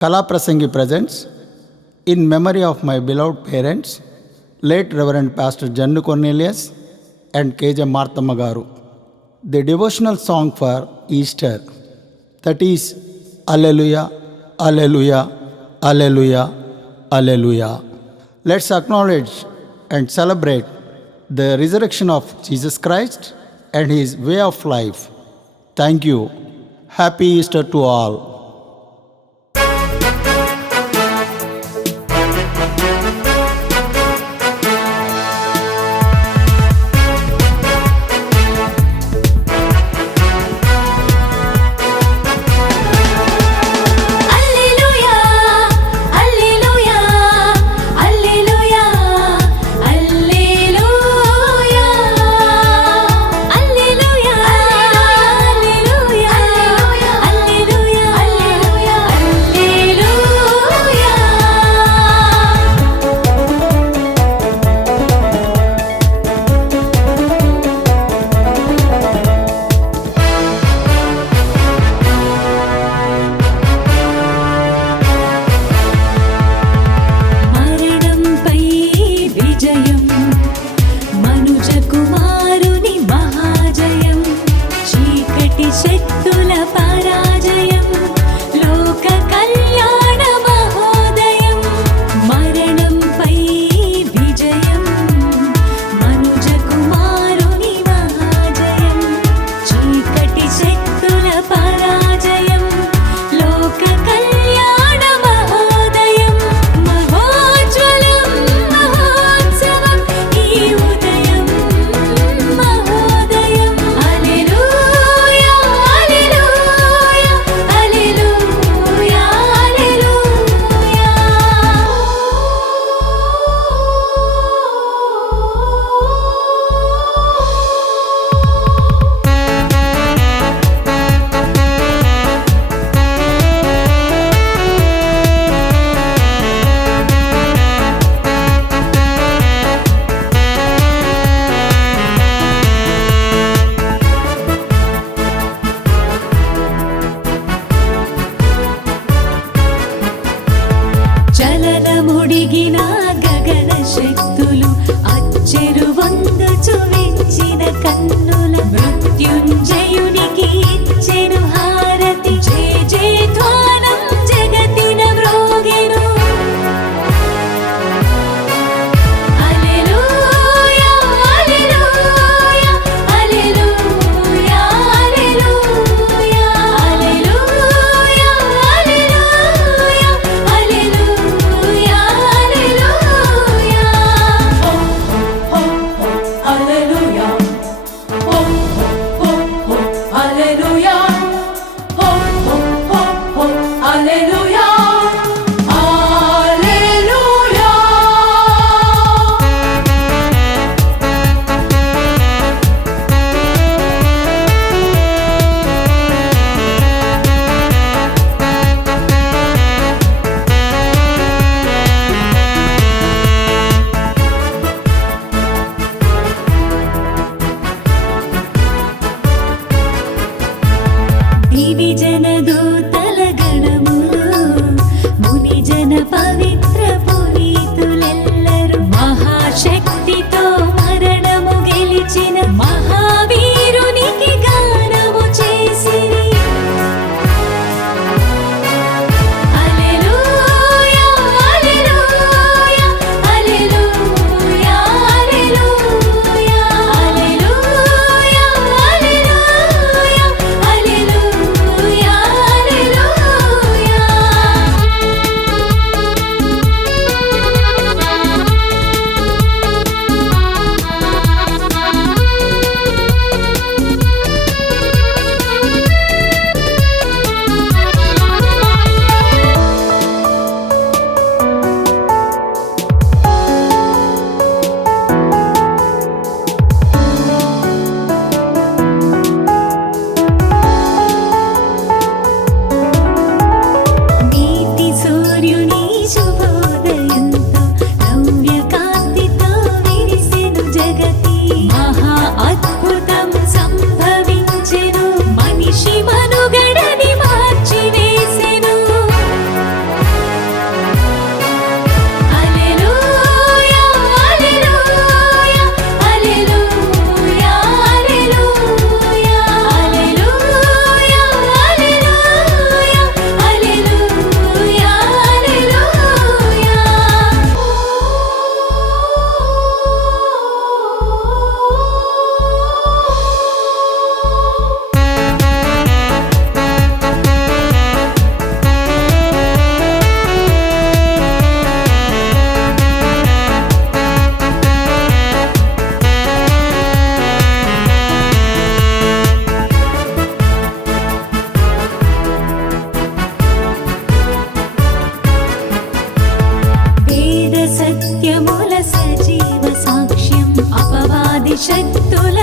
Kala Prasangi presents, in memory of my beloved parents, late Reverend Pastor Jannu Cornelius and KJ Marthamma Garu, the devotional song for Easter, that is, Alleluia, Alleluia, Alleluia, Alleluia. Let's acknowledge and celebrate the resurrection of Jesus Christ and his way of life. Thank you. Happy Easter to all. ముడిగిన గగన శక్తులు అచ్చెరు వందుచు విచ్చిన కన్నుల మృత్యుంజయునికి ఇచ్చెను హారతి జయ జయ ధ్వానం జగతిన మ్రోగెను హల్లెలూయా హల్లెలూయా హల్లెలూయా హల్లెలూయా హల్లెలూయా హల్లెలూయా హల్లెలూయా సత్యముల సజీవ సాక్ష్యం అపవాది శక్తుల